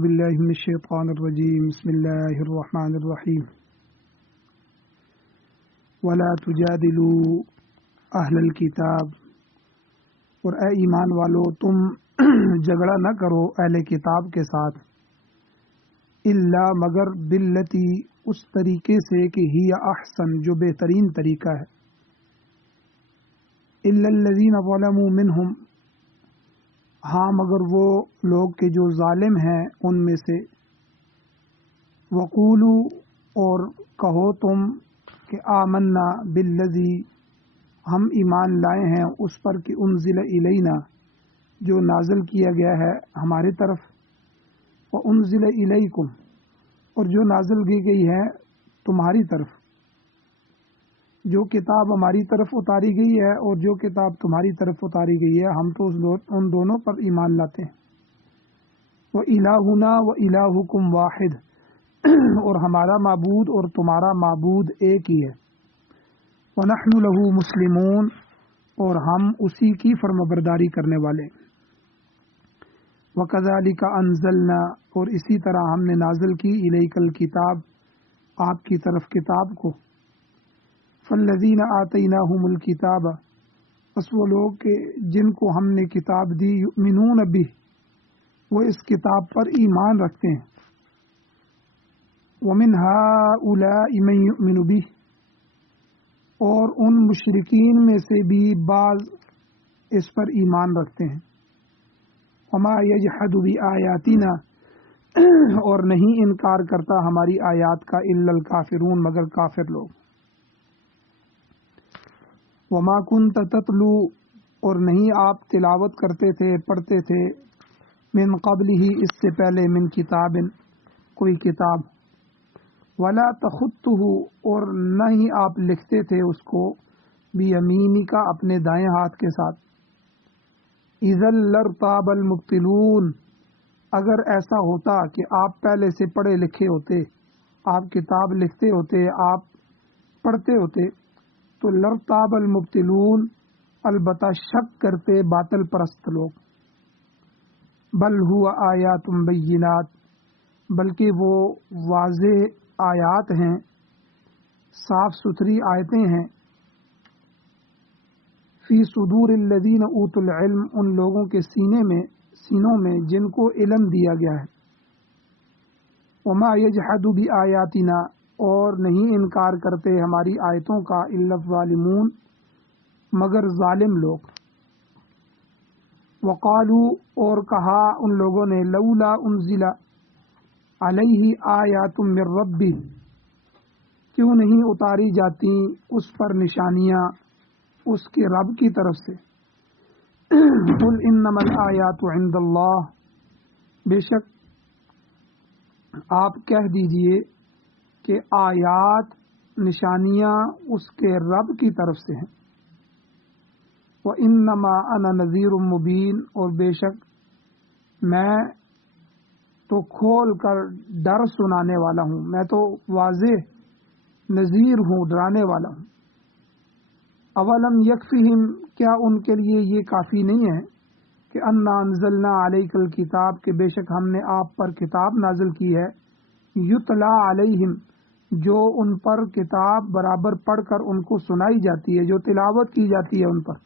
باللہ من الشیطان الرجیم بسم اللہ الرحمن الرحیم ولا تجادلوا اہل الکتاب، اور اے ایمان والو تم جھگڑا نہ کرو اہل کتاب کے ساتھ، الا مگر باللتی اس طریقے سے کہ ہی احسن جو بہترین طریقہ ہے، الا الذین ظلموا منہم ہاں مگر وہ لوگ کہ جو ظالم ہیں ان میں سے، وقولو اور کہو تم کہ آمنا بالذی ہم ایمان لائے ہیں اس پر کہ انزل الینا جو نازل کیا گیا ہے ہماری طرف، وانزل الیکم اور جو نازل کی گئی ہے تمہاری طرف، جو کتاب ہماری طرف اتاری گئی ہے اور جو کتاب تمہاری طرف اتاری گئی ہے ہم تو ان دونوں پر ایمان لاتے ہیں، وَإِلَٰهُنَا وَإِلَٰهُكُمْ وَاحِدٌ اور ہمارا معبود اور تمہارا معبود ایک ہی ہے، وَنَحْنُ لَهُ مُسْلِمُونَ اور ہم اسی کی فرمانبرداری کرنے والے، وَكَذَلِكَ أَنزَلْنَا اور اسی طرح ہم نے نازل کی إِلَيْكَ الْكِتاب آپ کی طرف کتاب کو، فالذین آتیناہم الکتاب پس وہ لوگ کہ جن کو ہم نے کتاب دی، یؤمنون بہ وہ اس کتاب پر ایمان رکھتے ہیں، ومن ہؤلاء من یؤمن بہ اور ان مشرکین میں سے بھی بعض اس پر ایمان رکھتے ہیں، وما یجحد بآیاتنا اور نہیں انکار کرتا ہماری آیات کا الا الکافرون مگر کافر لوگ، وما کنت تتلو اور نہیں آپ تلاوت کرتے تھے پڑھتے تھے، من قبل ہی اس سے پہلے، من کتاب کوئی کتاب، ولا تخطہ اور نہ ہی آپ لکھتے تھے اس کو، بیمینک اپنے دائیں ہاتھ کے ساتھ، اذا لارتاب المبطلون اگر ایسا ہوتا کہ آپ پہلے سے پڑھے لکھے ہوتے، آپ کتاب لکھتے ہوتے، آپ پڑھتے ہوتے، تو لارتاب المبطلون البتہ شک کرتے باطل پرست لوگ، بل هو آیات بینات بلکہ وہ واضح آیات ہیں، صاف ستھری آیتیں ہیں، فی صدور الذین اوتوا العلم ان لوگوں کے سینوں میں جن کو علم دیا گیا ہے، وما یجحد بآیاتنا اور نہیں انکار کرتے ہماری آیتوں کا الا الظالمون مگر ظالم لوگ، وقالو اور کہا ان لوگوں نے لولا انزل علیہ آیات من ربہ کیوں نہیں اتاری جاتی اس پر نشانیاں اس کے رب کی طرف سے، قل انما الآیات عند اللہ بے شک آپ کہہ دیجئے کہ آیات نشانیاں اس کے رب کی طرف سے ہیں، وَإِنَّمَا أَنَا نَذِيرٌ مُبِينٌ اور بے شک میں تو کھول کر ڈر سنانے والا ہوں، میں تو واضح نذیر ہوں، ڈرانے والا ہوں، اولم یکفہم کیا ان کے لیے یہ کافی نہیں ہے کہ انا انزلنا علیک الکتاب کہ بے شک ہم نے آپ پر کتاب نازل کی ہے، یتلا علیہم جو ان پر کتاب برابر پڑھ کر ان کو سنائی جاتی ہے، جو تلاوت کی جاتی ہے ان پر،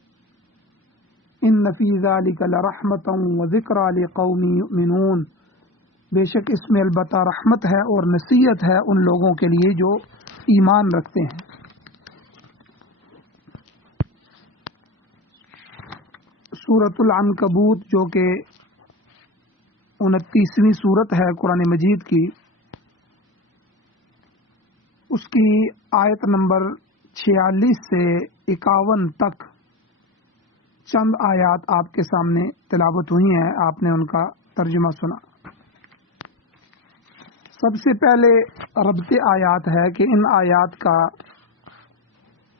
ان فی ذلک لرحمۃ وذکریٰ لقوم یؤمنون بے شک اس میں البتہ رحمت ہے اور نصیحت ہے ان لوگوں کے لیے جو ایمان رکھتے ہیں۔ سورۃ العنکبوت جو کہ 29ویں سورت ہے قرآن مجید کی، اس کی آیت نمبر 46 سے 51 تک چند آیات آپ کے سامنے تلاوت ہوئی ہیں، آپ نے ان کا ترجمہ سنا۔ سب سے پہلے ربط آیات ہے کہ ان آیات کا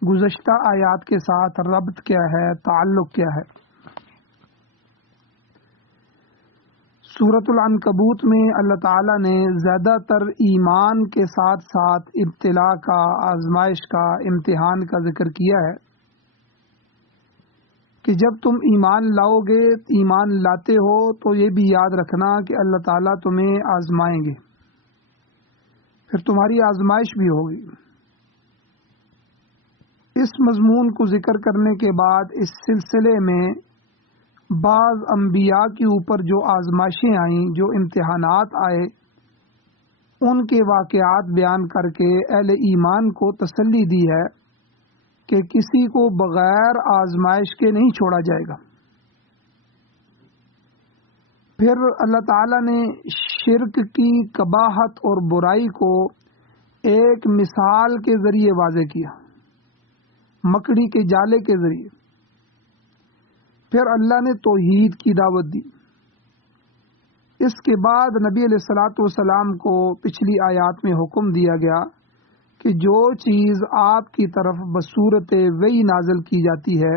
گزشتہ آیات کے ساتھ ربط کیا ہے، تعلق کیا ہے۔ سورۃ العنکبوت میں اللہ تعالیٰ نے زیادہ تر ایمان کے ساتھ ساتھ ابتلا کا، آزمائش کا، امتحان کا ذکر کیا ہے کہ جب تم ایمان لاؤ گے، ایمان لاتے ہو تو یہ بھی یاد رکھنا کہ اللہ تعالیٰ تمہیں آزمائیں گے، پھر تمہاری آزمائش بھی ہوگی۔ اس مضمون کو ذکر کرنے کے بعد اس سلسلے میں بعض انبیاء کے اوپر جو آزمائشیں آئیں، جو امتحانات آئے، ان کے واقعات بیان کر کے اہل ایمان کو تسلی دی ہے کہ کسی کو بغیر آزمائش کے نہیں چھوڑا جائے گا۔ پھر اللہ تعالیٰ نے شرک کی قباحت اور برائی کو ایک مثال کے ذریعے واضح کیا، مکڑی کے جالے کے ذریعے۔ پھر اللہ نے توحید کی دعوت دی۔ اس کے بعد نبی علیہ الصلوۃ والسلام کو پچھلی آیات میں حکم دیا گیا کہ جو چیز آپ کی طرف بصورت وحی نازل کی جاتی ہے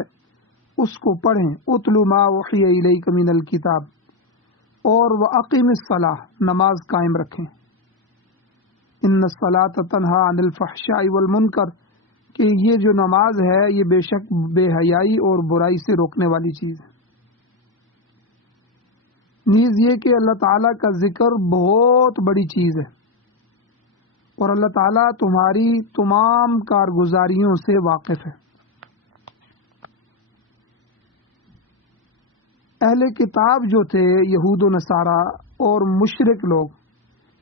اس کو پڑھیں، اتل ما اوحی الیک من الکتاب، اور واقیم الصلاۃ، نماز قائم رکھیں۔ ان الصلاۃ تنہی عن الفحشاء والمنکر، کہ یہ جو نماز ہے یہ بے شک بے حیائی اور برائی سے روکنے والی چیز ہے۔ نیز یہ کہ اللہ تعالیٰ کا ذکر بہت بڑی چیز ہے اور اللہ تعالیٰ تمہاری تمام کارگزاریوں سے واقف ہے۔ اہل کتاب جو تھے، یہود و نصارہ اور مشرک لوگ،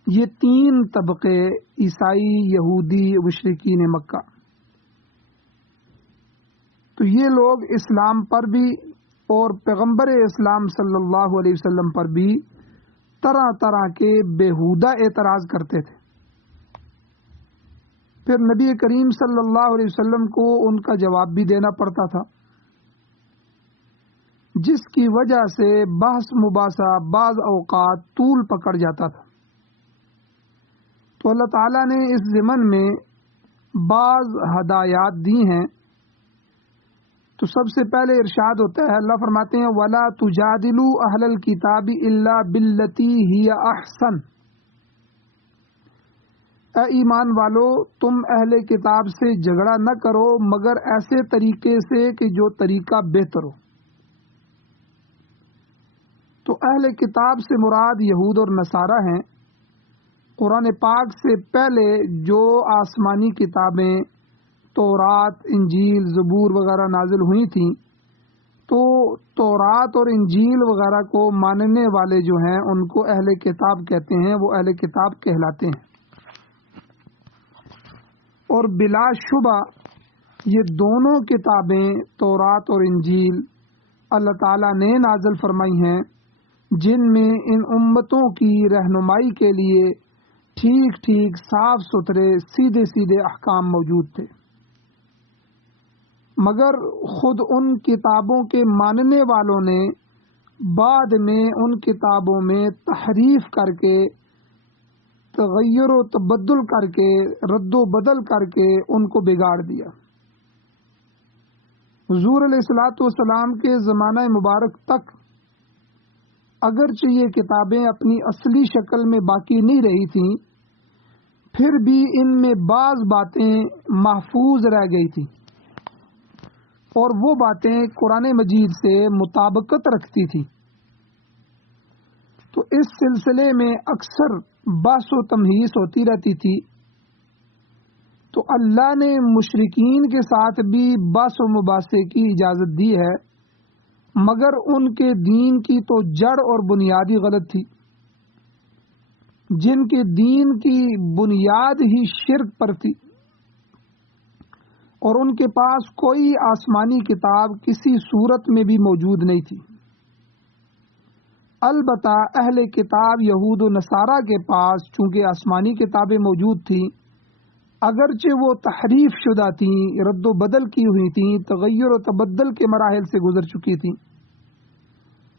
یہ تین طبقے، عیسائی، یہودی، مشرکین مکہ، تو یہ لوگ اسلام پر بھی اور پیغمبر اسلام صلی اللہ علیہ وسلم پر بھی طرح طرح کے بیہودہ اعتراض کرتے تھے۔ پھر نبی کریم صلی اللہ علیہ وسلم کو ان کا جواب بھی دینا پڑتا تھا، جس کی وجہ سے بحث مباحثہ بعض اوقات طول پکڑ جاتا تھا۔ تو اللہ تعالیٰ نے اس ضمن میں بعض ہدایات دی ہیں۔ تو سب سے پہلے ارشاد ہوتا ہے، اللہ فرماتے ہیں وَلَا تُجَادِلُوا أَهْلَ الْكِتَابِ إِلَّا بِالَّتِي هِيَ أَحْسَنُ، اے ایمان والو تم اہل کتاب سے جھگڑا نہ کرو مگر ایسے طریقے سے کہ جو طریقہ بہتر ہو۔ تو اہل کتاب سے مراد یہود اور نصارہ ہیں۔ قرآن پاک سے پہلے جو آسمانی کتابیں تورات، انجیل، زبور وغیرہ نازل ہوئی تھیں، تو تورات اور انجیل وغیرہ کو ماننے والے جو ہیں ان کو اہل کتاب کہتے ہیں، وہ اہل کتاب کہلاتے ہیں۔ اور بلا شبہ یہ دونوں کتابیں تورات اور انجیل اللہ تعالیٰ نے نازل فرمائی ہیں، جن میں ان امتوں کی رہنمائی کے لیے ٹھیک ٹھیک صاف ستھرے سیدھے سیدھے احکام موجود تھے، مگر خود ان کتابوں کے ماننے والوں نے بعد میں ان کتابوں میں تحریف کر کے، تغیر و تبدل کر کے، رد و بدل کر کے ان کو بگاڑ دیا۔ حضور علیہ الصلوۃ والسلام کے زمانہ مبارک تک اگرچہ یہ کتابیں اپنی اصلی شکل میں باقی نہیں رہی تھیں، پھر بھی ان میں بعض باتیں محفوظ رہ گئی تھیں، اور وہ باتیں قرآن مجید سے مطابقت رکھتی تھی۔ تو اس سلسلے میں اکثر بحث و تمہیس ہوتی رہتی تھی۔ تو اللہ نے مشرکین کے ساتھ بھی بحث و مباحثے کی اجازت دی ہے، مگر ان کے دین کی تو جڑ اور بنیادی غلط تھی، جن کے دین کی بنیاد ہی شرک پر تھی، اور ان کے پاس کوئی آسمانی کتاب کسی صورت میں بھی موجود نہیں تھی۔ البتہ اہل کتاب یہود و نصارہ کے پاس چونکہ آسمانی کتابیں موجود تھیں، اگرچہ وہ تحریف شدہ تھیں، رد و بدل کی ہوئی تھیں، تغیر و تبدل کے مراحل سے گزر چکی تھیں،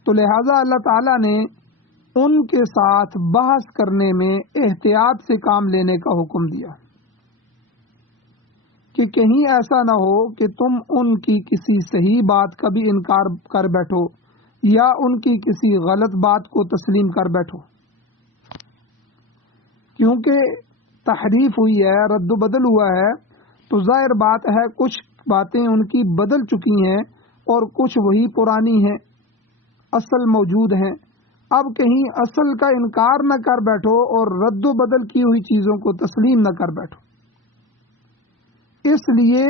تو لہٰذا اللہ تعالیٰ نے ان کے ساتھ بحث کرنے میں احتیاط سے کام لینے کا حکم دیا، کہ کہیں ایسا نہ ہو کہ تم ان کی کسی صحیح بات کا بھی انکار کر بیٹھو یا ان کی کسی غلط بات کو تسلیم کر بیٹھو، کیونکہ تحریف ہوئی ہے، رد و بدل ہوا ہے، تو ظاہر بات ہے کچھ باتیں ان کی بدل چکی ہیں اور کچھ وہی پرانی ہیں، اصل موجود ہیں۔ اب کہیں اصل کا انکار نہ کر بیٹھو اور رد و بدل کی ہوئی چیزوں کو تسلیم نہ کر بیٹھو۔ اس لیے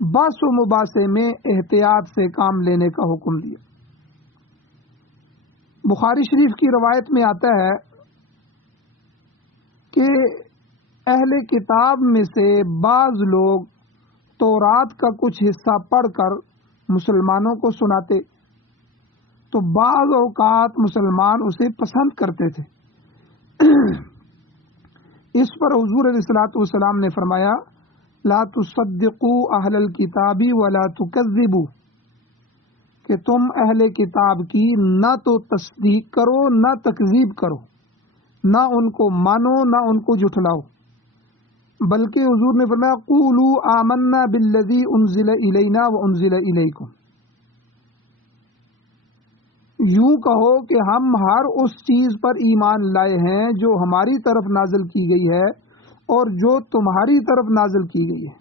بحث و مباحثے میں احتیاط سے کام لینے کا حکم دیا۔ بخاری شریف کی روایت میں آتا ہے کہ اہل کتاب میں سے بعض لوگ تورات کا کچھ حصہ پڑھ کر مسلمانوں کو سناتے، تو بعض اوقات مسلمان اسے پسند کرتے تھے۔ اس پر حضور علیہ الصلوۃ والسلام نے فرمایا لا تصدقوا اہل الکتاب ولا تکذبوا، کہ تم اہل کتاب کی نہ تو تصدیق کرو نہ تکذیب کرو، نہ ان کو مانو نہ ان کو جھٹلاؤ، بلکہ حضور نے فرمایا قولوا آمنا بالذی انزل الینا وانزل الیکم، یوں کہو کہ ہم ہر اس چیز پر ایمان لائے ہیں جو ہماری طرف نازل کی گئی ہے اور جو تمہاری طرف نازل کی گئی ہے۔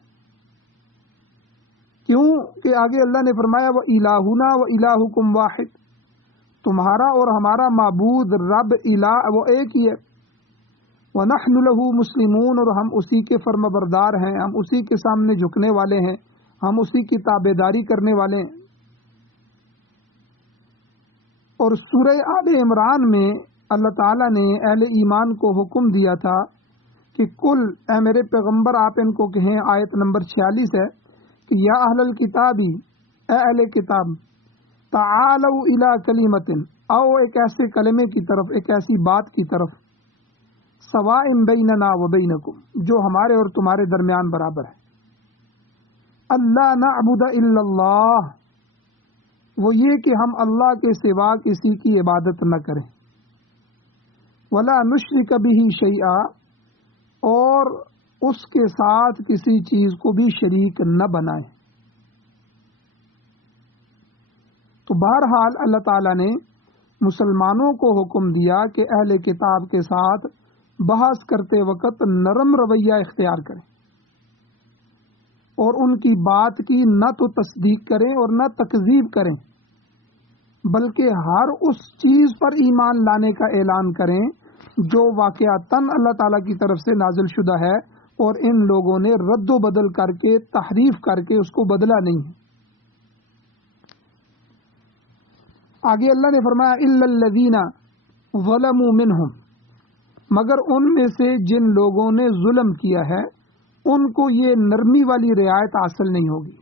کیوں کہ آگے اللہ نے فرمایا وَإِلَٰهُنَا وَإِلَٰهُكُمْ وَاحِدٌ، تمہارا اور ہمارا معبود رب الہ وہ ایک ہی ہے، وَنَحْنُ لَهُ مُسْلِمُونَ، اور ہم اسی کے فرما بردار ہیں، ہم اسی کے سامنے جھکنے والے ہیں، ہم اسی کی تابعداری کرنے والے ہیں۔ اور سورہ آل عمران میں اللہ تعالیٰ نے اہل ایمان کو حکم دیا تھا کہ کل اے میرے پیغمبر آپ ان کو کہیں، آیت نمبر 46 ہے کہ یا اہل الکتابی، اے اہل کتاب، تعالوا الی کلمۃ، آؤ ایک ایسے کلمے کی طرف، ایک ایسی بات کی طرف، سواء بیننا و بینکم، جو ہمارے اور تمہارے درمیان برابر ہے، اللہ نعبد الا اللہ، وہ یہ کہ ہم اللہ کے سوا کسی کی عبادت نہ کریں، ولا نشرک بہ شیئا، اور اس کے ساتھ کسی چیز کو بھی شریک نہ بنائیں۔ تو بہرحال اللہ تعالیٰ نے مسلمانوں کو حکم دیا کہ اہل کتاب کے ساتھ بحث کرتے وقت نرم رویہ اختیار کریں اور ان کی بات کی نہ تو تصدیق کریں اور نہ تکذیب کریں، بلکہ ہر اس چیز پر ایمان لانے کا اعلان کریں جو واقعتاً اللہ تعالیٰ کی طرف سے نازل شدہ ہے، اور ان لوگوں نے رد و بدل کر کے تحریف کر کے اس کو بدلا نہیں ہے۔ آگے اللہ نے فرمایا الا الذین ظلموا منہم، مگر ان میں سے جن لوگوں نے ظلم کیا ہے ان کو یہ نرمی والی رعایت حاصل نہیں ہوگی۔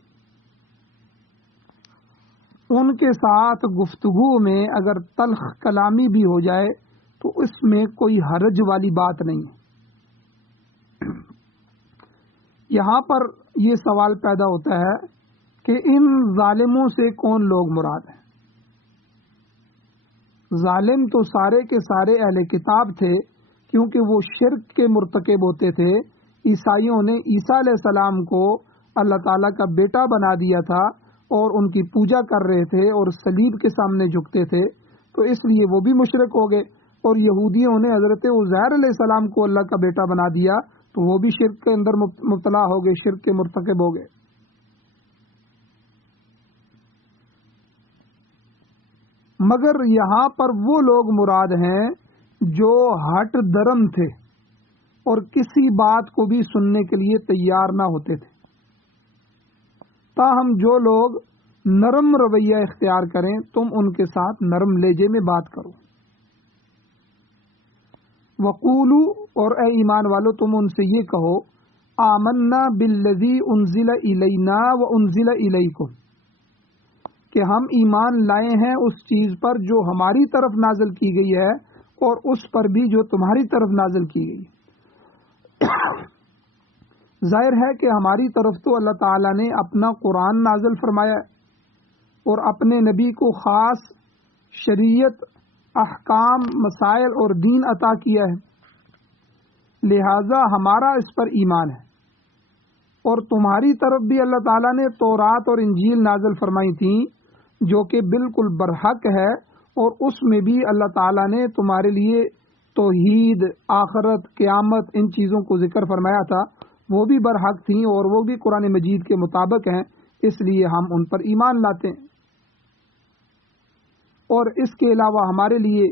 ان کے ساتھ گفتگو میں اگر تلخ کلامی بھی ہو جائے تو اس میں کوئی حرج والی بات نہیں ہے۔ یہاں پر یہ سوال پیدا ہوتا ہے کہ ان ظالموں سے کون لوگ مراد ہیں؟ ظالم تو سارے کے سارے اہل کتاب تھے، کیونکہ وہ شرک کے مرتکب ہوتے تھے۔ عیسائیوں نے عیسیٰ علیہ السلام کو اللہ تعالیٰ کا بیٹا بنا دیا تھا اور ان کی پوجا کر رہے تھے اور صلیب کے سامنے جھکتے تھے، تو اس لیے وہ بھی مشرک ہو گئے، اور یہودیوں نے حضرت عزیر علیہ السلام کو اللہ کا بیٹا بنا دیا تو وہ بھی شرک کے اندر مبتلا ہو گئے، شرک کے مرتکب ہو گئے۔ مگر یہاں پر وہ لوگ مراد ہیں جو ہٹ درم تھے اور کسی بات کو بھی سننے کے لیے تیار نہ ہوتے تھے، تاہم جو لوگ نرم رویہ اختیار کریں تم ان کے ساتھ نرم لہجے میں بات کرو۔ وقولو، اور اے ایمان والو تم ان سے یہ کہو، آمنا بالذی انزل الینا وانزل الیکم، کہ ہم ایمان لائے ہیں اس چیز پر جو ہماری طرف نازل کی گئی ہے اور اس پر بھی جو تمہاری طرف نازل کی گئی۔ ظاہر ہے کہ ہماری طرف تو اللہ تعالیٰ نے اپنا قرآن نازل فرمایا ہے اور اپنے نبی کو خاص شریعت، احکام، مسائل اور دین عطا کیا ہے، لہذا ہمارا اس پر ایمان ہے، اور تمہاری طرف بھی اللہ تعالیٰ نے تورات اور انجیل نازل فرمائی تھیں جو کہ بالکل برحق ہے، اور اس میں بھی اللہ تعالیٰ نے تمہارے لیے توحید، آخرت، قیامت، ان چیزوں کو ذکر فرمایا تھا، وہ بھی برحق تھیں اور وہ بھی قرآن مجید کے مطابق ہیں، اس لیے ہم ان پر ایمان لاتے ہیں۔ اور اس کے علاوہ ہمارے لیے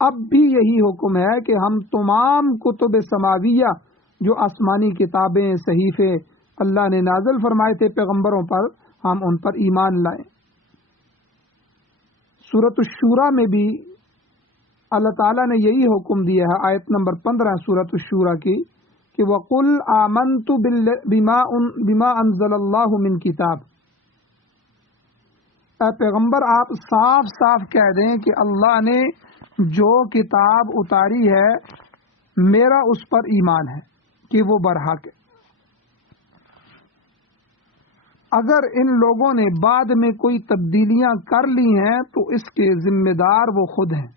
اب بھی یہی حکم ہے کہ ہم تمام کتب سماویہ جو آسمانی کتابیں صحیفے اللہ نے نازل فرمائے تھے پیغمبروں پر، ہم ان پر ایمان لائیں۔ سورۃ الشورى میں بھی اللہ تعالیٰ نے یہی حکم دیا ہے، آیت نمبر 15 سورۃ الشورى کی، کہ وَقُلْ آمَنْتُ بِمَا أَنزَلَ اللَّهُ مِنْ کتاب۔ اے پیغمبر آپ صاف صاف کہہ دیں کہ اللہ نے جو کتاب اتاری ہے میرا اس پر ایمان ہے کہ وہ برحق ہے۔ اگر ان لوگوں نے بعد میں کوئی تبدیلیاں کر لی ہیں تو اس کے ذمہ دار وہ خود ہیں،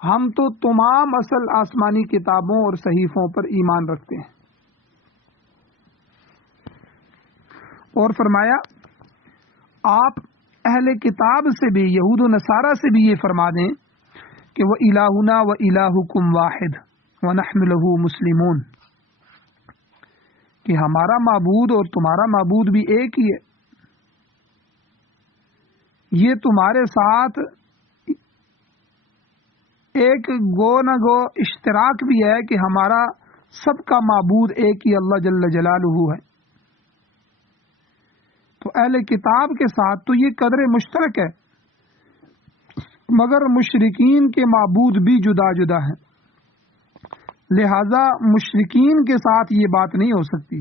ہم تو تمام اصل آسمانی کتابوں اور صحیفوں پر ایمان رکھتے ہیں۔ اور فرمایا آپ اہل کتاب سے بھی، یہود و نصارہ سے بھی یہ فرما دیں کہ وہ الہنا و الہکم واحد ونحن له مسلمون، کہ ہمارا معبود اور تمہارا معبود بھی ایک ہی ہے۔ یہ تمہارے ساتھ ایک گو نہ گو اشتراک بھی ہے کہ ہمارا سب کا معبود ایک ہی اللہ جل جلالہ ہے۔ تو اہل کتاب کے ساتھ تو یہ قدر مشترک ہے، مگر مشرکین کے معبود بھی جدا جدا ہیں، لہذا مشرکین کے ساتھ یہ بات نہیں ہو سکتی،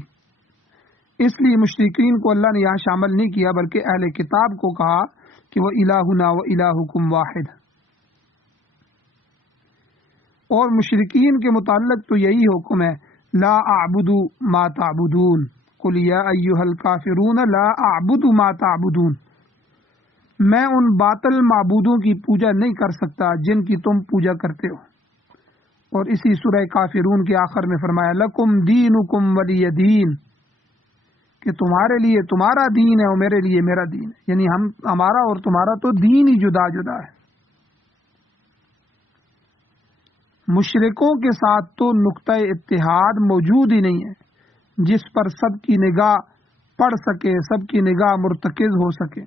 اس لیے مشرکین کو اللہ نے یہاں شامل نہیں کیا بلکہ اہل کتاب کو کہا کہ وہ الہنا و الہکم واحد۔ اور مشرکین کے متعلق تو یہی حکم ہے، لا اعبد ما تعبدون قل یا ایھا الکافرون لا اعبد ما تعبدون، میں ان باطل معبودوں کی پوجا نہیں کر سکتا جن کی تم پوجا کرتے ہو۔ اور اسی سورہ کافرون کے آخر میں فرمایا لکم دینکم ولی دین، کہ تمہارے لیے تمہارا دین ہے اور میرے لیے میرا دین ہے، یعنی ہمارا اور تمہارا تو دین ہی جدا جدا ہے۔ مشرکوں کے ساتھ تو نقطہ اتحاد موجود ہی نہیں ہے جس پر سب کی نگاہ پڑ سکے، سب کی نگاہ مرتکز ہو سکے،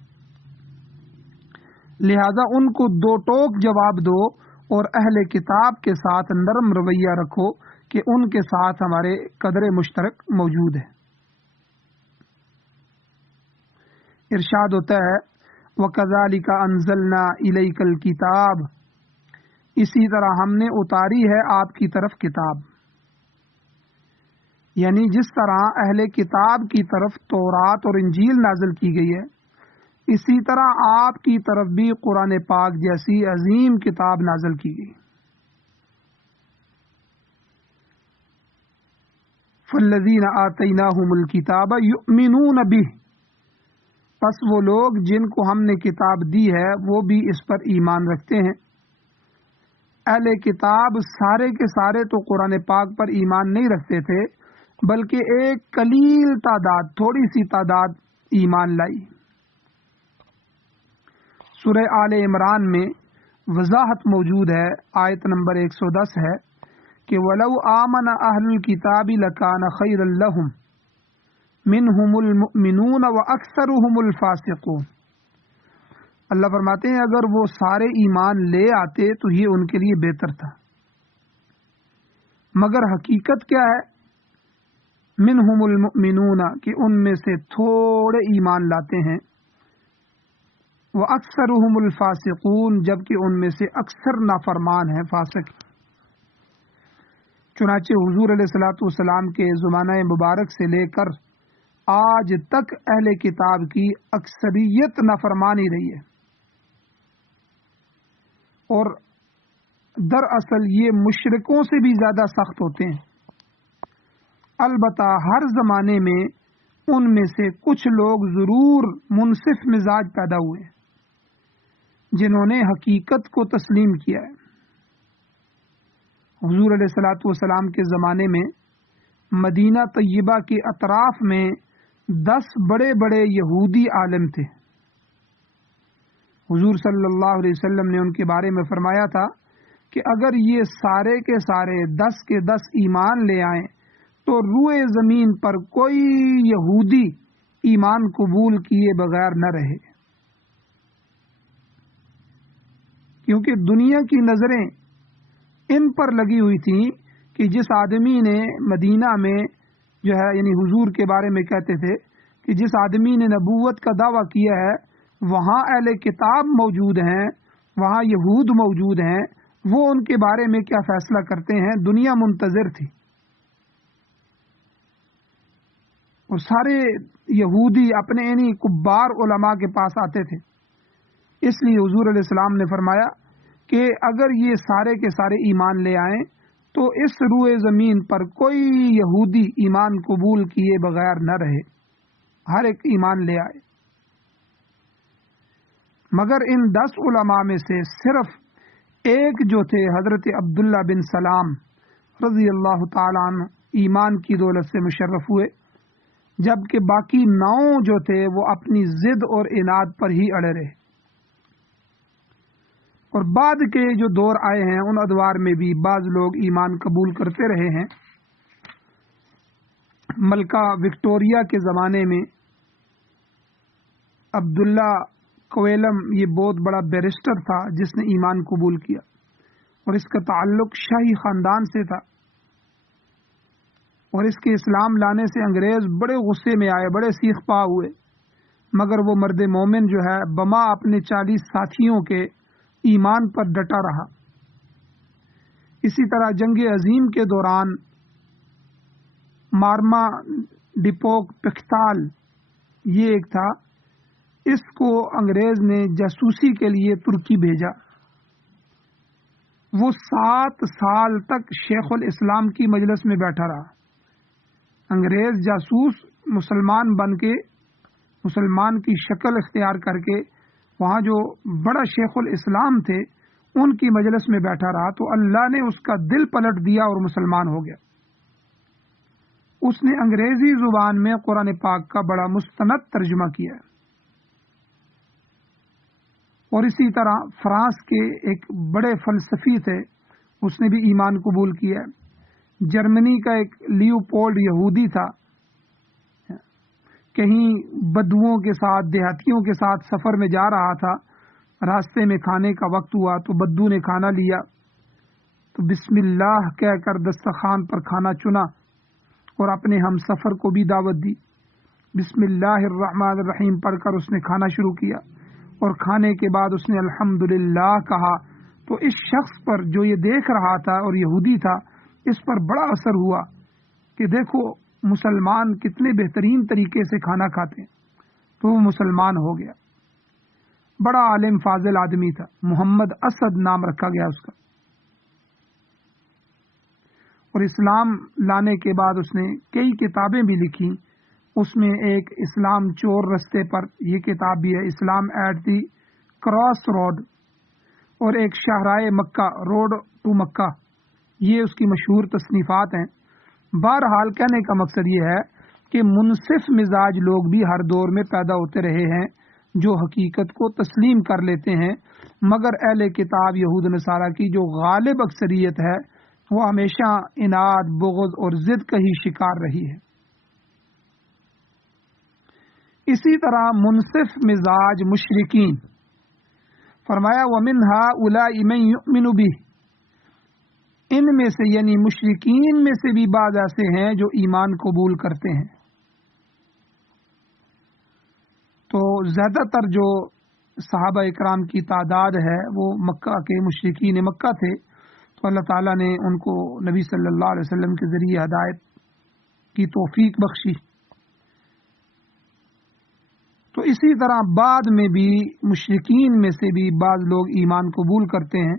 لہذا ان کو دو ٹوک جواب دو اور اہل کتاب کے ساتھ نرم رویہ رکھو کہ ان کے ساتھ ہمارے قدر مشترک موجود ہے۔ ارشاد ہوتا ہے وَكَذَلِكَ أَنزَلْنَا إِلَيْكَ الْكِتَابَ، اسی طرح ہم نے اتاری ہے آپ کی طرف کتاب، یعنی جس طرح اہل کتاب کی طرف تورات اور انجیل نازل کی گئی ہے، اسی طرح آپ کی طرف بھی قرآن پاک جیسی عظیم کتاب نازل کی گئی۔ فَالَّذِينَ آتَيْنَاهُمُ الْكِتَابَ يُؤْمِنُونَ بِهِ، پس وہ لوگ جن کو ہم نے کتاب دی ہے وہ بھی اس پر ایمان رکھتے ہیں۔ اہل کتاب سارے کے سارے تو قرآن پاک پر ایمان نہیں رکھتے تھے، بلکہ ایک قلیل تعداد، تھوڑی سی تعداد ایمان لائی۔ سورہ آل عمران میں وضاحت موجود ہے، آیت نمبر 110 ہے کہ وَلَوْ آمَنَ أَهْلُ الْكِتَابِ لَكَانَ خَيْرًا لَهُمْ مِنْهُمُ الْمُؤْمِنُونَ وَأَكْثَرُهُمُ الْفَاسِقُونَ۔ اللہ فرماتے ہیں اگر وہ سارے ایمان لے آتے تو یہ ان کے لیے بہتر تھا، مگر حقیقت کیا ہے؟ منہم المؤمنون، کہ ان میں سے تھوڑے ایمان لاتے ہیں، وَأَكْثَرُهُمُ الْفَاسِقُونَ، جبکہ ان میں سے اکثر نافرمان ہیں، فاسق۔ چنانچہ حضور علیہ الصلوۃ والسلام کے زمانہ مبارک سے لے کر آج تک اہل کتاب کی اکثریت نافرمانی رہی ہے، اور دراصل یہ مشرکوں سے بھی زیادہ سخت ہوتے ہیں۔ البتہ ہر زمانے میں ان میں سے کچھ لوگ ضرور منصف مزاج پیدا ہوئے جنہوں نے حقیقت کو تسلیم کیا ہے۔ حضور علیہ الصلوۃ والسلام کے زمانے میں مدینہ طیبہ کے اطراف میں 10 بڑے بڑے یہودی عالم تھے۔ حضور صلی اللہ علیہ وسلم نے ان کے بارے میں فرمایا تھا کہ اگر یہ سارے کے سارے 10 کے 10 ایمان لے آئیں تو روئے زمین پر کوئی یہودی ایمان قبول کیے بغیر نہ رہے۔ کیونکہ دنیا کی نظریں ان پر لگی ہوئی تھیں کہ جس آدمی نے مدینہ میں جو ہے یعنی حضور کے بارے میں کہتے تھے کہ جس آدمی نے نبوت کا دعویٰ کیا ہے وہاں اہل کتاب موجود ہیں، وہاں یہود موجود ہیں، وہ ان کے بارے میں کیا فیصلہ کرتے ہیں، دنیا منتظر تھی۔ اور سارے یہودی اپنے انہی کبار علماء کے پاس آتے تھے، اس لیے حضور علیہ السلام نے فرمایا کہ اگر یہ سارے کے سارے ایمان لے آئیں تو اس روئے زمین پر کوئی یہودی ایمان قبول کیے بغیر نہ رہے، ہر ایک ایمان لے آئے، مگر ان 10 علماء میں سے صرف ایک جو تھے حضرت عبداللہ بن سلام رضی اللہ تعالیٰ عنہ ایمان کی دولت سے مشرف ہوئے، جبکہ باقی 9 جو تھے وہ اپنی ضد اور عناد پر ہی اڑے رہے۔ اور بعد کے جو دور آئے ہیں ان ادوار میں بھی بعض لوگ ایمان قبول کرتے رہے ہیں۔ ملکہ وکٹوریہ کے زمانے میں عبداللہ کویلم یہ بہت بڑا بیرسٹر تھا جس نے ایمان قبول کیا، اور اس کا تعلق شاہی خاندان سے تھا، اور اس کے اسلام لانے سے انگریز بڑے غصے میں آئے، بڑے سیخ پا ہوئے، مگر وہ مرد مومن جو ہے بما اپنے 40 ساتھیوں کے ایمان پر ڈٹا رہا۔ اسی طرح جنگ عظیم کے دوران مارما ڈپوک پختال یہ ایک تھا، اس کو انگریز نے جاسوسی کے لیے ترکی بھیجا۔ وہ 7 سال تک شیخ الاسلام کی مجلس میں بیٹھا رہا۔ انگریز جاسوس مسلمان بن کے، مسلمان کی شکل اختیار کر کے وہاں جو بڑا شیخ الاسلام تھے ان کی مجلس میں بیٹھا رہا، تو اللہ نے اس کا دل پلٹ دیا اور مسلمان ہو گیا۔ اس نے انگریزی زبان میں قرآن پاک کا بڑا مستند ترجمہ کیا۔ اور اسی طرح فرانس کے ایک بڑے فلسفی تھے، اس نے بھی ایمان قبول کیا۔ جرمنی کا ایک لیوپولڈ یہودی تھا، کہیں بدوؤں کے ساتھ، دیہاتیوں کے ساتھ سفر میں جا رہا تھا، راستے میں کھانے کا وقت ہوا تو بدو نے کھانا لیا تو بسم اللہ کہہ کر دسترخوان پر کھانا چنا اور اپنے ہم سفر کو بھی دعوت دی۔ بسم اللہ الرحمن الرحیم پڑھ کر اس نے کھانا شروع کیا، اور کھانے کے بعد اس نے الحمدللہ کہا، تو اس شخص پر جو یہ دیکھ رہا تھا اور یہودی تھا، اس پر بڑا اثر ہوا کہ دیکھو مسلمان کتنے بہترین طریقے سے کھانا کھاتے ہیں، تو وہ مسلمان ہو گیا۔ بڑا عالم فاضل آدمی تھا، محمد اسد نام رکھا گیا اس کا۔ اور اسلام لانے کے بعد اس نے کئی کتابیں بھی لکھی، اس میں ایک اسلام چور رستے پر یہ کتاب بھی ہے، اسلام ایٹ دی کراس روڈ، اور ایک شاہراہ مکہ، روڈ ٹو مکہ، یہ اس کی مشہور تصنیفات ہیں۔ بہرحال کہنے کا مقصد یہ ہے کہ منصف مزاج لوگ بھی ہر دور میں پیدا ہوتے رہے ہیں جو حقیقت کو تسلیم کر لیتے ہیں، مگر اہل کتاب یہود نصارہ کی جو غالب اکثریت ہے وہ ہمیشہ عناد، بغض اور ضد کا ہی شکار رہی ہے۔ اسی طرح منصف مزاج مشرکین، فرمایا وَمِنْ هَٰؤُلَاءِ مَن يُؤْمِنُ بِهِ، ان میں سے یعنی مشرکین میں سے بھی بعض ایسے ہیں جو ایمان قبول کرتے ہیں۔ تو زیادہ تر جو صحابہ اکرام کی تعداد ہے وہ مکہ کے مشرکین مکہ تھے، تو اللہ تعالیٰ نے ان کو نبی صلی اللہ علیہ وسلم کے ذریعے ہدایت کی توفیق بخشی۔ تو اسی طرح بعد میں بھی مشرکین میں سے بھی بعض لوگ ایمان قبول کرتے ہیں۔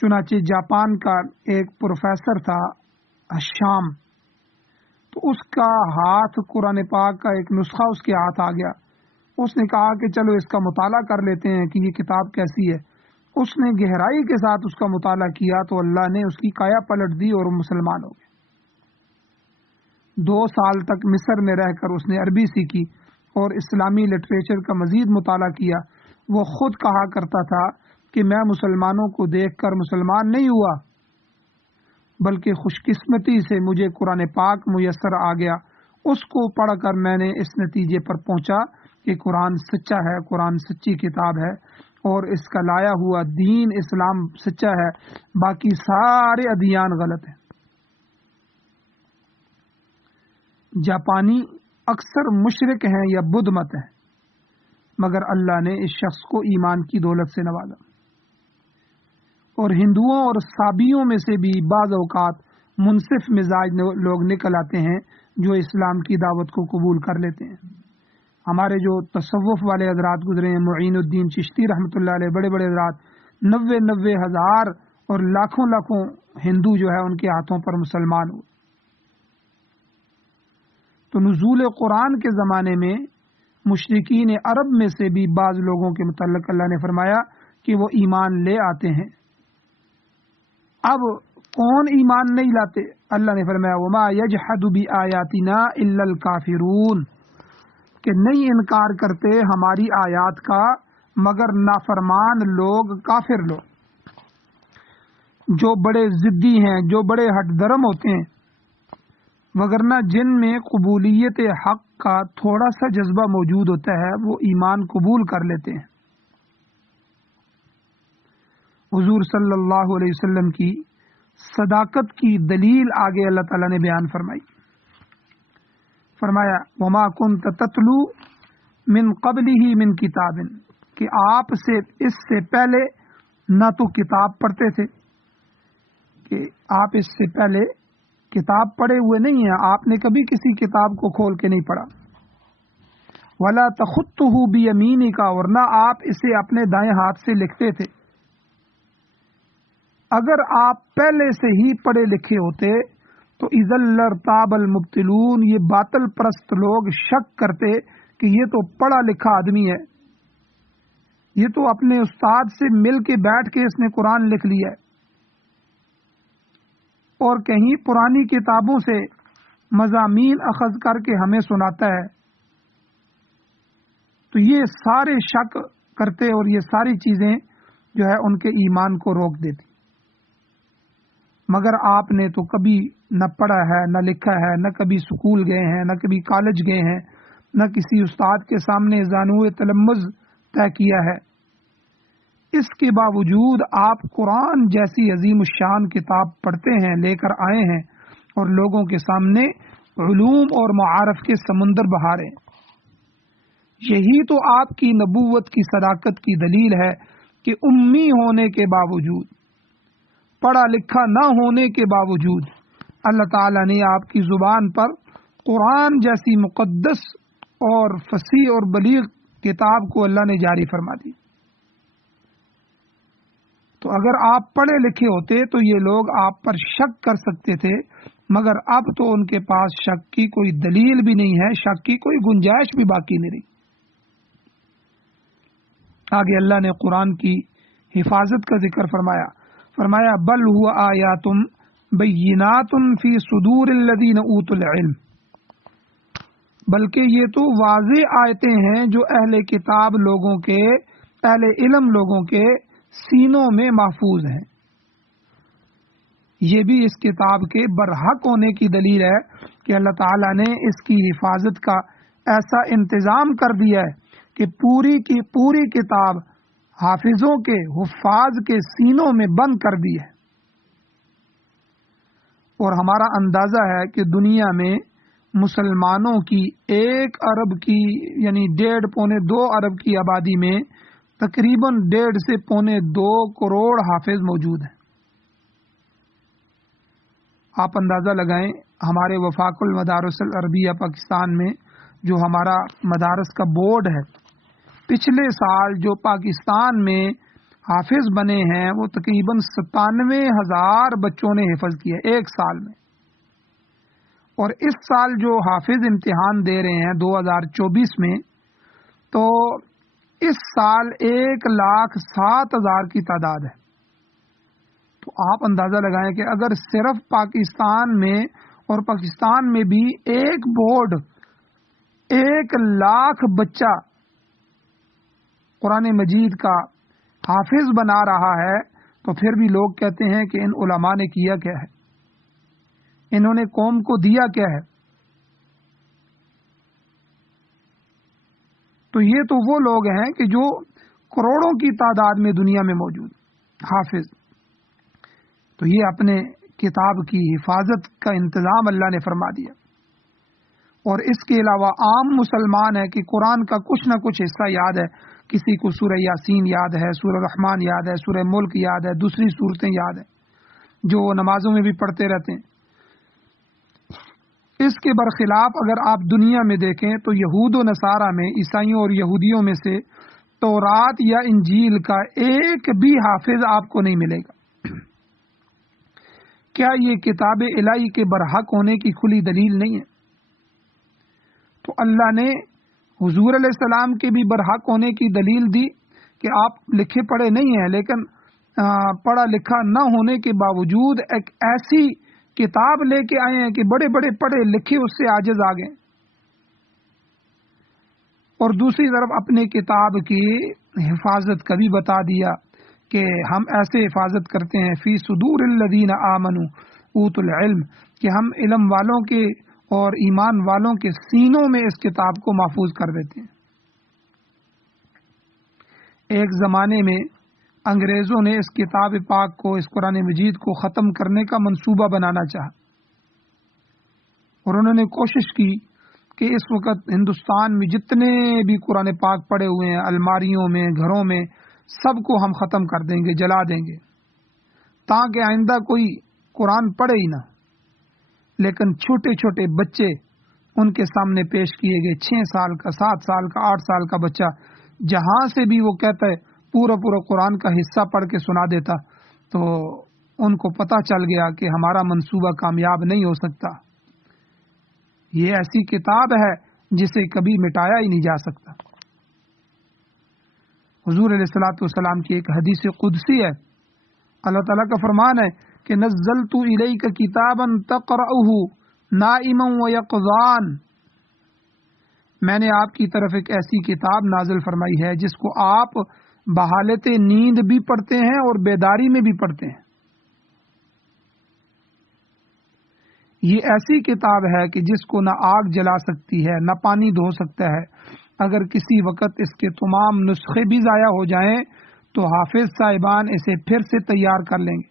چنانچہ جاپان کا ایک پروفیسر تھا ہشام، تو اس کا ہاتھ قرآن پاک کا ایک نسخہ اس کے ہاتھ آ گیا۔ اس نے کہا کہ چلو اس کا مطالعہ کر لیتے ہیں کہ یہ کتاب کیسی ہے۔ اس نے گہرائی کے ساتھ اس کا مطالعہ کیا تو اللہ نے اس کی کایا پلٹ دی اور وہ مسلمان ہو گئے۔ 2 سال تک مصر میں رہ کر اس نے عربی سیکھی اور اسلامی لٹریچر کا مزید مطالعہ کیا۔ وہ خود کہا کرتا تھا کہ میں مسلمانوں کو دیکھ کر مسلمان نہیں ہوا، بلکہ خوش قسمتی سے مجھے قرآن پاک میسر آ گیا، اس کو پڑھ کر میں نے اس نتیجے پر پہنچا کہ قرآن سچا ہے، قرآن سچی کتاب ہے، اور اس کا لایا ہوا دین اسلام سچا ہے، باقی سارے ادیان غلط ہیں۔ جاپانی اکثر مشرک ہیں یا بدھ مت ہیں، مگر اللہ نے اس شخص کو ایمان کی دولت سے نوازا۔ اور ہندوؤں اور سابیوں میں سے بھی بعض اوقات منصف مزاج لوگ نکل آتے ہیں جو اسلام کی دعوت کو قبول کر لیتے ہیں۔ ہمارے جو تصوف والے حضرات گزرے ہیں، معین الدین چشتی رحمۃ اللہ علیہ، بڑے بڑے حضرات، 90 ہزار اور لاکھوں لاکھوں ہندو جو ہے ان کے ہاتھوں پر مسلمان ہوئے۔ تو نزول قرآن کے زمانے میں مشرکین عرب میں سے بھی بعض لوگوں کے متعلق اللہ نے فرمایا کہ وہ ایمان لے آتے ہیں۔ اب کون ایمان نہیں لاتے؟ اللہ نے فرمایا وما یجحد بآیاتنا الا الکافرون، کہ نہیں انکار کرتے ہماری آیات کا مگر نافرمان لوگ، کافر لوگ، جو بڑے ضدی ہیں، جو بڑے ہٹ درم ہوتے ہیں، وگرنہ جن میں قبولیت حق کا تھوڑا سا جذبہ موجود ہوتا ہے وہ ایمان قبول کر لیتے ہیں۔ حضور صلی اللہ علیہ وسلم کی صداقت کی دلیل آگے اللہ تعالیٰ نے بیان فرمائی، فرمایا وما كنت تتلو من قبلہ من کتاب، کہ آپ سے اس سے پہلے نہ تو کتاب پڑھتے تھے، کہ آپ اس سے پہلے کتاب پڑھے ہوئے نہیں ہیں، آپ نے کبھی کسی کتاب کو کھول کے نہیں پڑھا، ولا تخطہ بیمینک، اور نہ آپ اسے اپنے دائیں ہاتھ سے لکھتے تھے۔ اگر آپ پہلے سے ہی پڑھے لکھے ہوتے تو اذا لارتاب المبطلون، یہ باطل پرست لوگ شک کرتے کہ یہ تو پڑھا لکھا آدمی ہے، یہ تو اپنے استاد سے مل کے بیٹھ کے اس نے قرآن لکھ لیا ہے، اور کہیں پرانی کتابوں سے مضامین اخذ کر کے ہمیں سناتا ہے۔ تو یہ سارے شک کرتے اور یہ ساری چیزیں جو ہے ان کے ایمان کو روک دیتی۔ مگر آپ نے تو کبھی نہ پڑھا ہے، نہ لکھا ہے، نہ کبھی سکول گئے ہیں، نہ کبھی کالج گئے ہیں، نہ کسی استاد کے سامنے زانوئے تلمذ طے کیا ہے، اس کے باوجود آپ قرآن جیسی عظیم الشان کتاب پڑھتے ہیں، لے کر آئے ہیں، اور لوگوں کے سامنے علوم اور معارف کے سمندر بہا رہے ہیں۔ یہی تو آپ کی نبوت کی صداقت کی دلیل ہے کہ امی ہونے کے باوجود، پڑھا لکھا نہ ہونے کے باوجود، اللہ تعالیٰ نے آپ کی زبان پر قرآن جیسی مقدس اور فصیح اور بلیغ کتاب کو اللہ نے جاری فرما دی۔ تو اگر آپ پڑھے لکھے ہوتے تو یہ لوگ آپ پر شک کر سکتے تھے، مگر اب تو ان کے پاس شک کی کوئی دلیل بھی نہیں ہے، شک کی کوئی گنجائش بھی باقی نہیں رہی۔ آگے اللہ نے قرآن کی حفاظت کا ذکر فرمایا بل ہوا آیات بینات فی صدور الذین اوتوا العلم، بلکہ یہ تو واضح آیتیں ہیں جو اہل کتاب لوگوں کے، اہل علم لوگوں کے سینوں میں محفوظ ہیں۔ یہ بھی اس کتاب کے برحق ہونے کی دلیل ہے کہ اللہ تعالیٰ نے اس کی حفاظت کا ایسا انتظام کر دیا ہے کہ پوری کی پوری کتاب حافظوں کے، حفاظ کے سینوں میں بند کر دی ہے۔ اور ہمارا اندازہ ہے کہ دنیا میں مسلمانوں کی 1 ارب کی یعنی 1.5 پونے 2 ارب کی آبادی میں تقریباً 1.5 سے پونے 2 کروڑ حافظ موجود ہیں۔ آپ اندازہ لگائیں، ہمارے وفاق المدارس العربیہ پاکستان میں جو ہمارا مدارس کا بورڈ ہے، پچھلے سال جو پاکستان میں حافظ بنے ہیں وہ تقریباً 97,000 بچوں نے حفظ کیا 1 سال میں، اور اس سال جو حافظ امتحان دے رہے ہیں 2024 میں، تو اس سال 1,07,000 کی تعداد ہے۔ تو آپ اندازہ لگائیں کہ اگر صرف پاکستان میں، اور پاکستان میں بھی ایک بورڈ 1,00,000 بچہ قرآن مجید کا حافظ بنا رہا ہے، تو پھر بھی لوگ کہتے ہیں کہ ان علماء نے کیا کیا ہے، انہوں نے قوم کو دیا کیا ہے۔ تو یہ تو وہ لوگ ہیں کہ جو کروڑوں کی تعداد میں دنیا میں موجود حافظ. تو یہ اپنے کتاب کی حفاظت کا انتظام اللہ نے فرما دیا. اور اس کے علاوہ عام مسلمان ہے کہ قرآن کا کچھ نہ کچھ حصہ یاد ہے. کسی کو سورہ یاسین یاد ہے، سورہ رحمان یاد ہے، سورہ ملک یاد ہے، دوسری صورتیں یاد ہیں جو نمازوں میں بھی پڑھتے رہتے ہیں. اس کے برخلاف اگر آپ دنیا میں دیکھیں تو یہود و نصارہ میں، عیسائیوں اور یہودیوں میں سے تورات یا انجیل کا ایک بھی حافظ آپ کو نہیں ملے گا. کیا یہ کتاب الہی کے برحق ہونے کی کھلی دلیل نہیں ہے؟ تو اللہ نے حضور علیہ السلام کے بھی برحق ہونے کی دلیل دی کہ آپ لکھے پڑھے نہیں ہیں، لیکن پڑھا لکھا نہ ہونے کے باوجود ایک ایسی کتاب لے کے آئے ہیں کہ بڑے بڑے پڑھے لکھے اس سے عاجز آ گئے. اور دوسری طرف اپنے کتاب کی حفاظت کا بھی بتا دیا کہ ہم ایسے حفاظت کرتے ہیں فی صدور الذین آمنوا اوتوا العلم، کہ ہم علم والوں کے اور ایمان والوں کے سینوں میں اس کتاب کو محفوظ کر دیتے ہیں. ایک زمانے میں انگریزوں نے اس کتاب پاک کو، اس قرآن مجید کو ختم کرنے کا منصوبہ بنانا چاہا، اور انہوں نے کوشش کی کہ اس وقت ہندوستان میں جتنے بھی قرآن پاک پڑے ہوئے ہیں الماریوں میں، گھروں میں، سب کو ہم ختم کر دیں گے، جلا دیں گے، تاکہ آئندہ کوئی قرآن پڑھے ہی نہ. لیکن چھوٹے چھوٹے بچے ان کے سامنے پیش کیے گئے، 6 سال کا، 7 سال کا، 8 سال کا بچہ جہاں سے بھی وہ کہتا ہے پورا قرآن کا حصہ پڑھ کے سنا دیتا، تو ان کو پتہ چل گیا کہ ہمارا منصوبہ کامیاب نہیں ہو سکتا. یہ ایسی کتاب ہے جسے کبھی مٹایا ہی نہیں جا سکتا. حضور علیہ الصلوۃ والسلام کی ایک حدیث قدسی ہے، اللہ تعالیٰ کا فرمان ہے کہ نزلت الیک کتابا تقرأہ نائما ویقظان، میں نے آپ کی طرف ایک ایسی کتاب نازل فرمائی ہے جس کو آپ بحالت نیند بھی پڑھتے ہیں اور بیداری میں بھی پڑھتے ہیں. یہ ایسی کتاب ہے کہ جس کو نہ آگ جلا سکتی ہے، نہ پانی دھو سکتا ہے. اگر کسی وقت اس کے تمام نسخے بھی ضائع ہو جائیں تو حافظ صاحبان اسے پھر سے تیار کر لیں گے.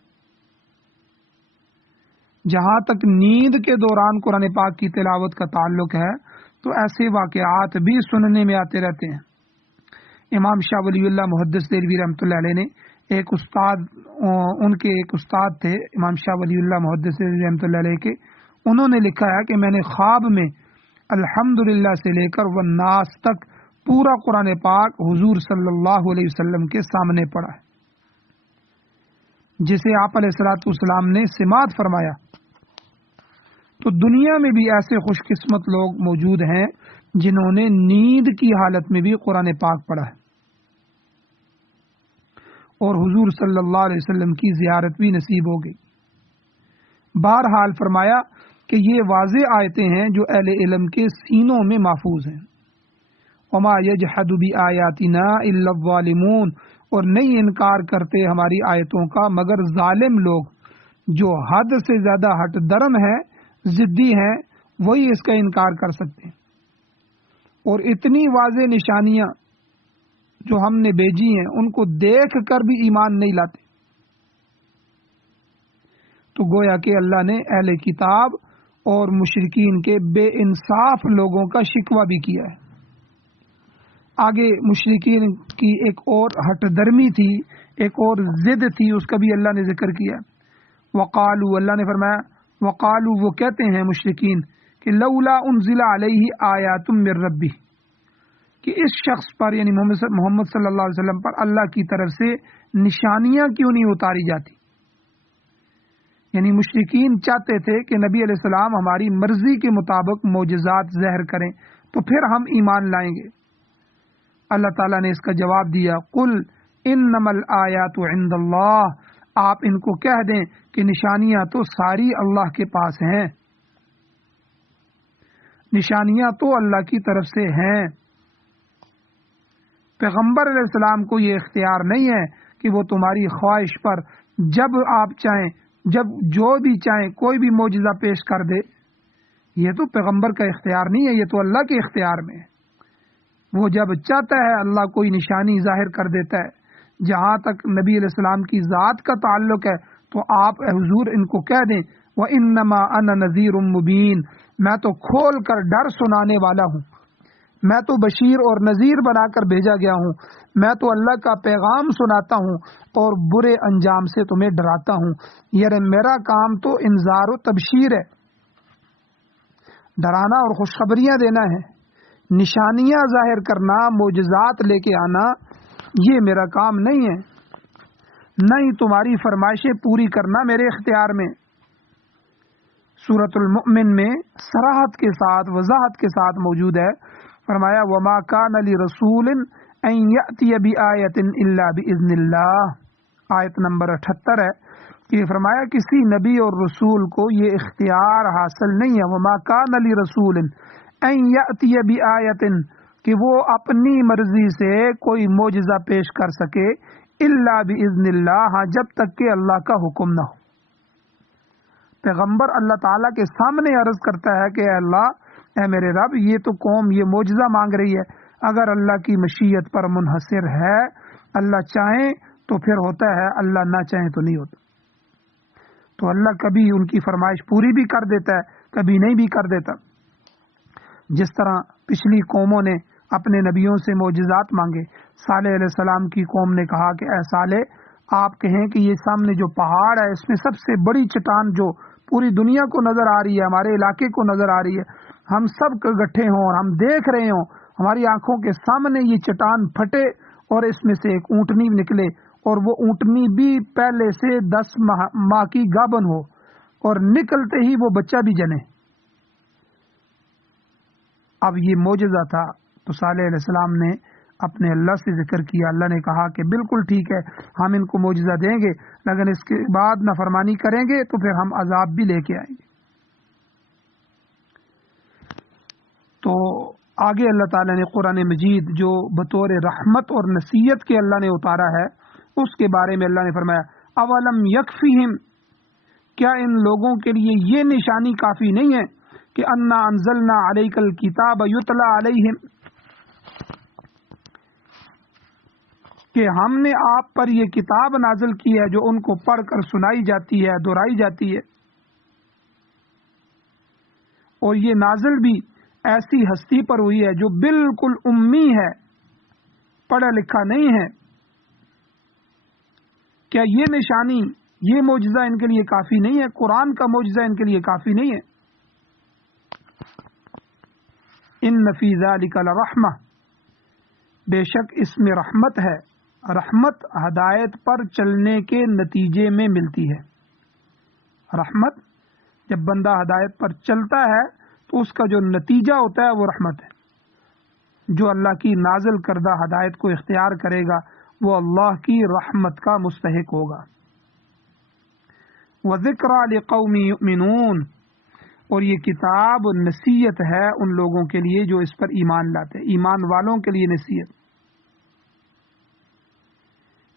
جہاں تک نیند کے دوران قرآن پاک کی تلاوت کا تعلق ہے تو ایسے واقعات بھی سننے میں آتے رہتے ہیں. امام شاہ ولی اللہ محدث دہلوی رحمۃ اللہ علیہ نے ان کے ایک استاد تھے امام شاہ ولی اللہ محدث دہلوی رحمۃ اللہ علیہ کے، انہوں نے لکھا ہے کہ میں نے خواب میں الحمدللہ سے لے کر والناس تک پورا قرآن پاک حضور صلی اللہ علیہ وسلم کے سامنے پڑھا ہے، جسے آپ علیہ الصلوۃ والسلام نے سماعت فرمایا. تو دنیا میں بھی ایسے خوش قسمت لوگ موجود ہیں جنہوں نے نیند کی حالت میں بھی قرآن پاک پڑھا ہے اور حضور صلی اللہ علیہ وسلم کی زیارت بھی نصیب ہو گئی. بہرحال فرمایا کہ یہ واضح آیتیں ہیں جو اہل علم کے سینوں میں محفوظ ہیں. وما یجحد بآیاتنا الا الظالمون، اور نہیں انکار کرتے ہماری آیتوں کا مگر ظالم لوگ، جو حد سے زیادہ ہٹ درم ہیں، ضدی ہیں، وہی اس کا انکار کر سکتے ہیں. اور اتنی واضح نشانیاں جو ہم نے بھیجی ہیں ان کو دیکھ کر بھی ایمان نہیں لاتے. تو گویا کہ اللہ نے اہل کتاب اور مشرکین کے بے انصاف لوگوں کا شکوہ بھی کیا ہے. آگے مشرکین کی ایک اور ہٹ درمی تھی، ایک اور ضد تھی، اس کا بھی اللہ نے ذکر کیا. وقالو، اللہ نے فرمایا وقالو، وہ کہتے ہیں مشرکین کہ لولا انزل علیہ آیات من ربی، کہ اس شخص پر یعنی محمد صلی اللہ علیہ وسلم پر اللہ کی طرف سے نشانیاں کیوں نہیں اتاری جاتی. یعنی مشرکین چاہتے تھے کہ نبی علیہ السلام ہماری مرضی کے مطابق معجزات ظاہر کریں تو پھر ہم ایمان لائیں گے. اللہ تعالیٰ نے اس کا جواب دیا، قل انما الآیات عند اللہ، آپ ان کو کہہ دیں کہ نشانیاں تو ساری اللہ کے پاس ہیں، نشانیاں تو اللہ کی طرف سے ہیں. پیغمبر علیہ السلام کو یہ اختیار نہیں ہے کہ وہ تمہاری خواہش پر جب آپ چاہیں، جب جو بھی چاہیں کوئی بھی معجزہ پیش کر دے. یہ تو پیغمبر کا اختیار نہیں ہے، یہ تو اللہ کے اختیار میں ہے. وہ جب چاہتا ہے اللہ کوئی نشانی ظاہر کر دیتا ہے. جہاں تک نبی علیہ السلام کی ذات کا تعلق ہے تو آپ اے حضور ان کو کہہ دیں وَإِنَّمَا أَنَا نَذِيرٌ مُبِينٌ، میں تو کھول کر ڈر سنانے والا ہوں، میں تو بشیر اور نذیر بنا کر بھیجا گیا ہوں، میں تو اللہ کا پیغام سناتا ہوں اور برے انجام سے تمہیں ڈراتا ہوں. یعنی میرا کام تو انذار و تبشیر ہے، ڈرانا اور خوشخبریاں دینا ہے، نشانیاں ظاہر کرنا، معجزات لے کے آنا، یہ میرا کام نہیں ہے، نہ ہی تمہاری فرمائشیں پوری کرنا میرے اختیار میں. سورۃ المؤمن میں صراحت کے ساتھ وضاحت کے ساتھ موجود ہے، فرمایا وما کان لرسول ان یأتی بآیۃ الا باذن اللہ، آیت نمبر 78 ہے کہ فرمایا کسی نبی اور رسول کو یہ اختیار حاصل نہیں ہے، وما کان لرسول ان یأتی بآیۃ، کہ وہ اپنی مرضی سے کوئی معجزہ پیش کر سکے، الا باذن اللہ، ہاں جب تک کہ اللہ کا حکم نہ ہو. پیغمبر اللہ تعالیٰ کے سامنے عرض کرتا ہے کہ اے اللہ، اے میرے رب، یہ تو قوم یہ معجزہ مانگ رہی ہے، اگر اللہ کی مشیت پر منحصر ہے، اللہ چاہیں تو پھر ہوتا ہے، اللہ نہ چاہیں تو نہیں ہوتا. تو اللہ کبھی ان کی فرمائش پوری بھی کر دیتا ہے، کبھی نہیں بھی کر دیتا. جس طرح پچھلی قوموں نے اپنے نبیوں سے معجزات مانگے. صالح علیہ السلام کی قوم نے کہا کہ اے صالح، آپ کہیں کہ یہ سامنے جو پہاڑ ہے اس میں سب سے بڑی چٹان جو پوری دنیا کو نظر آ رہی ہے، ہمارے علاقے کو نظر آ رہی ہے، ہم سب گٹھے ہوں اور ہم دیکھ رہے ہوں، ہماری آنکھوں کے سامنے یہ چٹان پھٹے اور اس میں سے ایک اونٹنی نکلے، اور وہ اونٹنی بھی پہلے سے 10 ماہ کی گابن ہو اور نکلتے ہی وہ بچہ بھی جنے. اب یہ معجزہ تھا تو صالح علیہ السلام نے اپنے اللہ سے ذکر کیا. اللہ نے کہا کہ بالکل ٹھیک ہے، ہم ان کو معجزہ دیں گے، لیکن اس کے بعد نافرمانی کریں گے تو پھر ہم عذاب بھی لے کے آئیں گے. تو آگے اللہ تعالیٰ نے قرآن مجید جو بطور رحمت اور نصیحت کے اللہ نے اتارا ہے، اس کے بارے میں اللہ نے فرمایا اولم یکفیہم، کیا ان لوگوں کے لیے یہ نشانی کافی نہیں ہے کہ انا انزلنا علیک الکتاب یتلی علیہم، کہ ہم نے آپ پر یہ کتاب نازل کی ہے جو ان کو پڑھ کر سنائی جاتی ہے، دہرائی جاتی ہے، اور یہ نازل بھی ایسی ہستی پر ہوئی ہے جو بالکل امی ہے، پڑھا لکھا نہیں ہے. کیا یہ نشانی، یہ معجزہ ان کے لیے کافی نہیں ہے؟ قرآن کا معجزہ ان کے لیے کافی نہیں ہے؟ ان فی ذلک لرحمہ، بے شک اس میں رحمت ہے. رحمت ہدایت پر چلنے کے نتیجے میں ملتی ہے. رحمت جب بندہ ہدایت پر چلتا ہے تو اس کا جو نتیجہ ہوتا ہے وہ رحمت ہے. جو اللہ کی نازل کردہ ہدایت کو اختیار کرے گا وہ اللہ کی رحمت کا مستحق ہوگا. وَذِكْرَى لِقَوْمِ يُؤْمِنُونَ، اور یہ کتاب نصیحت ہے ان لوگوں کے لیے جو اس پر ایمان لاتے ہیں، ایمان والوں کے لیے نصیحت.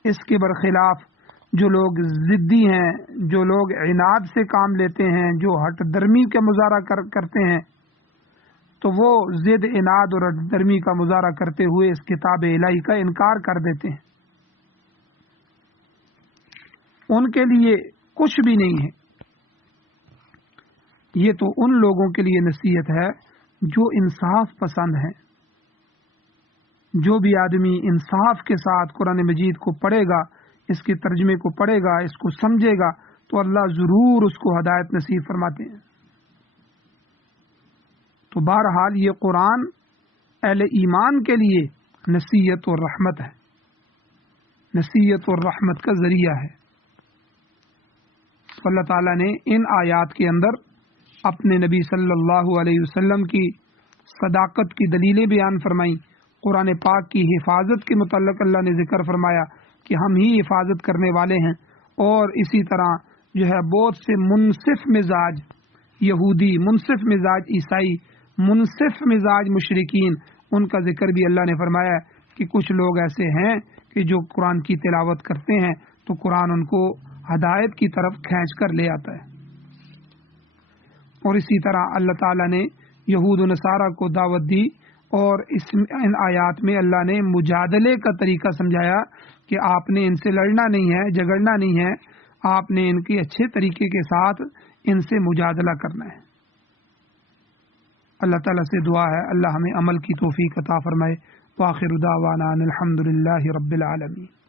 اس کے برخلاف جو لوگ ضدی ہیں، جو لوگ عناد سے کام لیتے ہیں، جو ہٹ درمی کا مظاہرہ کرتے ہیں، تو وہ ضد، عناد اور ہٹ درمی کا مظاہرہ کرتے ہوئے اس کتاب الہی کا انکار کر دیتے ہیں. ان کے لیے کچھ بھی نہیں ہے. یہ تو ان لوگوں کے لیے نصیحت ہے جو انصاف پسند ہیں. جو بھی آدمی انصاف کے ساتھ قرآن مجید کو پڑھے گا، اس کے ترجمے کو پڑھے گا، اس کو سمجھے گا، تو اللہ ضرور اس کو ہدایت نصیب فرماتے ہیں. تو بہرحال یہ قرآن اہل ایمان کے لیے نصیحت اور رحمت ہے، نصیحت اور رحمت کا ذریعہ ہے. اللہ تعالیٰ نے ان آیات کے اندر اپنے نبی صلی اللہ علیہ وسلم کی صداقت کی دلیلیں بیان فرمائیں. قرآن پاک کی حفاظت کے متعلق اللہ نے ذکر فرمایا کہ ہم ہی حفاظت کرنے والے ہیں، اور اسی طرح جو ہے بہت سے منصف مزاج یہودی، منصف مزاج عیسائی، منصف مزاج مشرکین، ان کا ذکر بھی اللہ نے فرمایا کہ کچھ لوگ ایسے ہیں کہ جو قرآن کی تلاوت کرتے ہیں تو قرآن ان کو ہدایت کی طرف کھینچ کر لے آتا ہے. اور اسی طرح اللہ تعالیٰ نے یہود و نصارہ کو دعوت دی اور ان آیات میں اللہ نے مجادلے کا طریقہ سمجھایا کہ آپ نے ان سے لڑنا نہیں ہے، جھگڑنا نہیں ہے، آپ نے ان کی اچھے طریقے کے ساتھ ان سے مجادلہ کرنا ہے۔ اللہ تعالیٰ سے دعا ہے اللہ ہمیں عمل کی توفیق عطا فرمائے۔ وآخر دعوانا الحمد للہ رب العالمین۔